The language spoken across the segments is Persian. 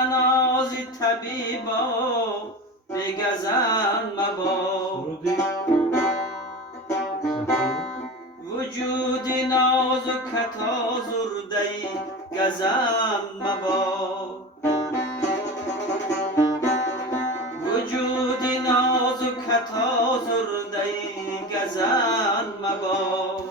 بناز طبیبا بگزن مبا وجود نازکت آزرده گزن مبا وجود نازکت آزرده گزن مبا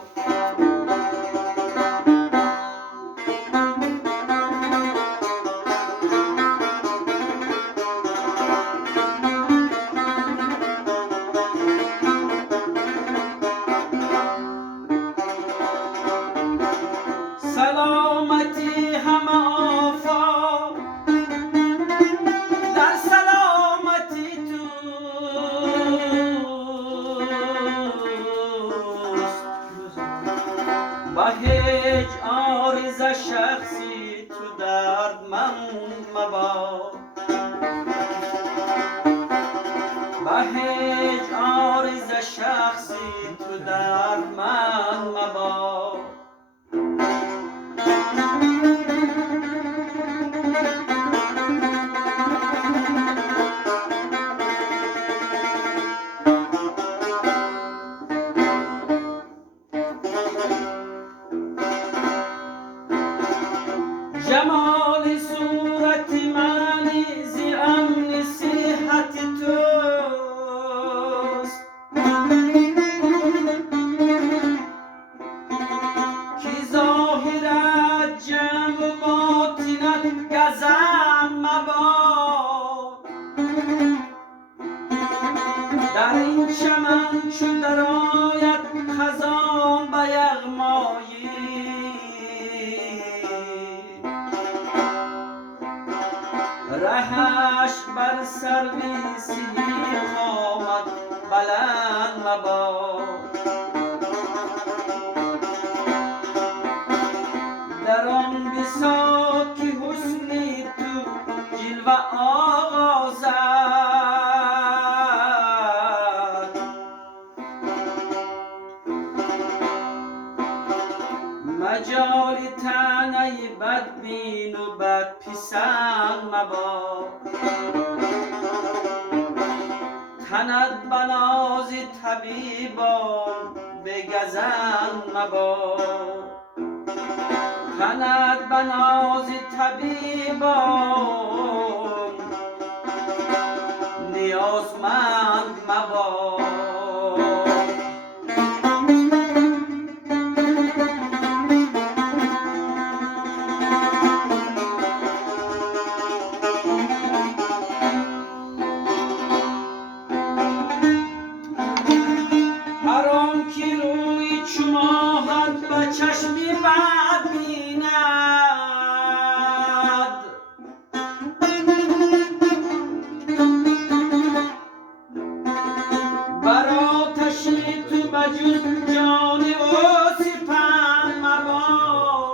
سلامتی همه آفا در سلامتی توست با هیچ عارض شخصی تو دردمند مبا با هیچ عارض شخصی تو دردمند مبا جمال صورت معنی زی امن صحت توست کی ظاهرت جمع باطنت گزن مباد در این چمن چو درآید خزان به یغمایی رهش بر سروی سیخ آمد بلند مباد در آن بساط که حسنی تو جلوه آغازد مجال طعنه بدبین و بدپسند مباد تنت بناز طبیبان بگزند مباد تنت بناز طبیبان نیازمند مباد هر آن که روی چو ماهت به چشمی بد بیند بر آتش تو بجز جان او سپند مباد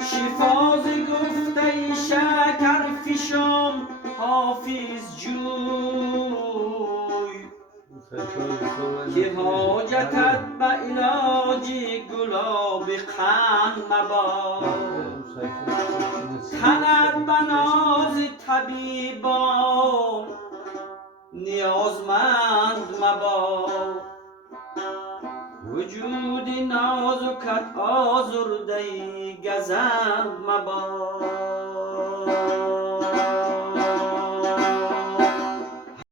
شفاز گفته شکر فشان حافظ جوی که حاجتت به علاج گلاب قند مباد تنت بناز طبیبان نیازمند مباد وجود نازکت آزرده گزند مباد